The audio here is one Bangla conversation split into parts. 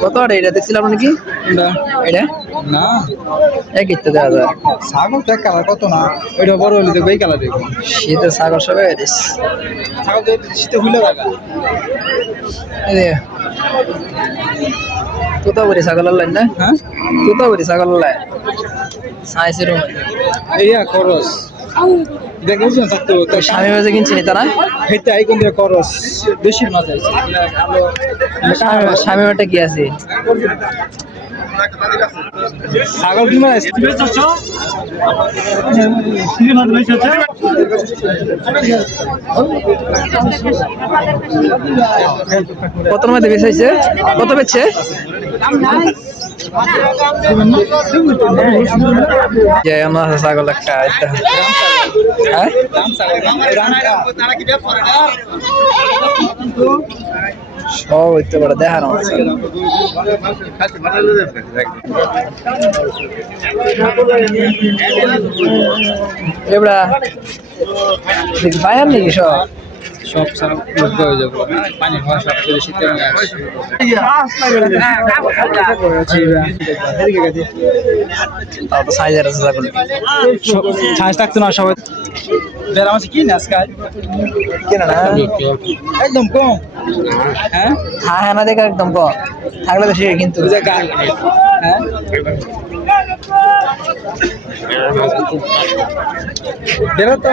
গতবার এটা দেখছিলাম নাকি এটা না এক ইত্যাদি দেওয়া যায় ছাগল তো এক কালার কত না ওইটা বড় হলে দেখবো এই কালার দেখবো শীতের ছাগল সবাই ছাগল তো শীতে ভুলে থাকা তোতাপুরি ছাগল লাইন না হ্যাঁ তোতাপুরি ছাগল লাইন সাইজের এইয়া খরচ দেখ বুঝছেন থাকতো স্বামী বাজে কিনছিনি তারা হেঁটে আইকন দিয়ে খরচ বেশি মাছ আছে স্বামী বাটা কি আছে ছাগল কিনা কত মধ্যে বেচাইছে কত বেচছে ছাগল একটা হ্যাঁ সব হইতে পারে দেখানো এবড়া বাইরে নাকি সব সব সব হয়ে যাবো পানি খাওয়া সব চলে শীতে তাও তো সাইজের আছে ছাগল সাইজ থাকতো না সবাই বেড়া মাছ কি না আজকাল কেনা না একদম কম হ্যাঁ হ্যাঁ হ্যাঁ না দেখা একদম কম থাকলে তো সে কিন্তু হ্যাঁ বেড়া তো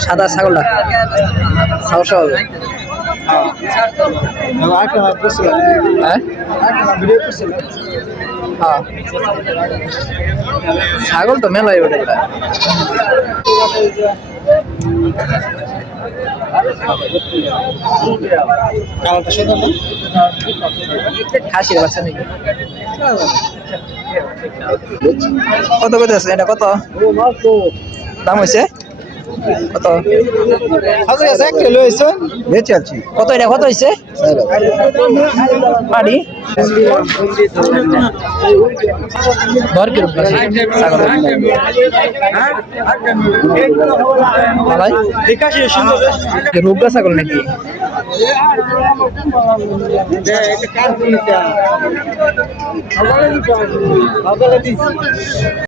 সাদা ছাগলটা ছাগল তো মেলাই ওটা খাসির বাচ্চা নাকি কত কত আছে এটা কত দাম হয়েছে কত বেঁচে আছি কত এটা কত হয়েছে বাড়ি দর কিরকম রূপগা ছাগল নাকি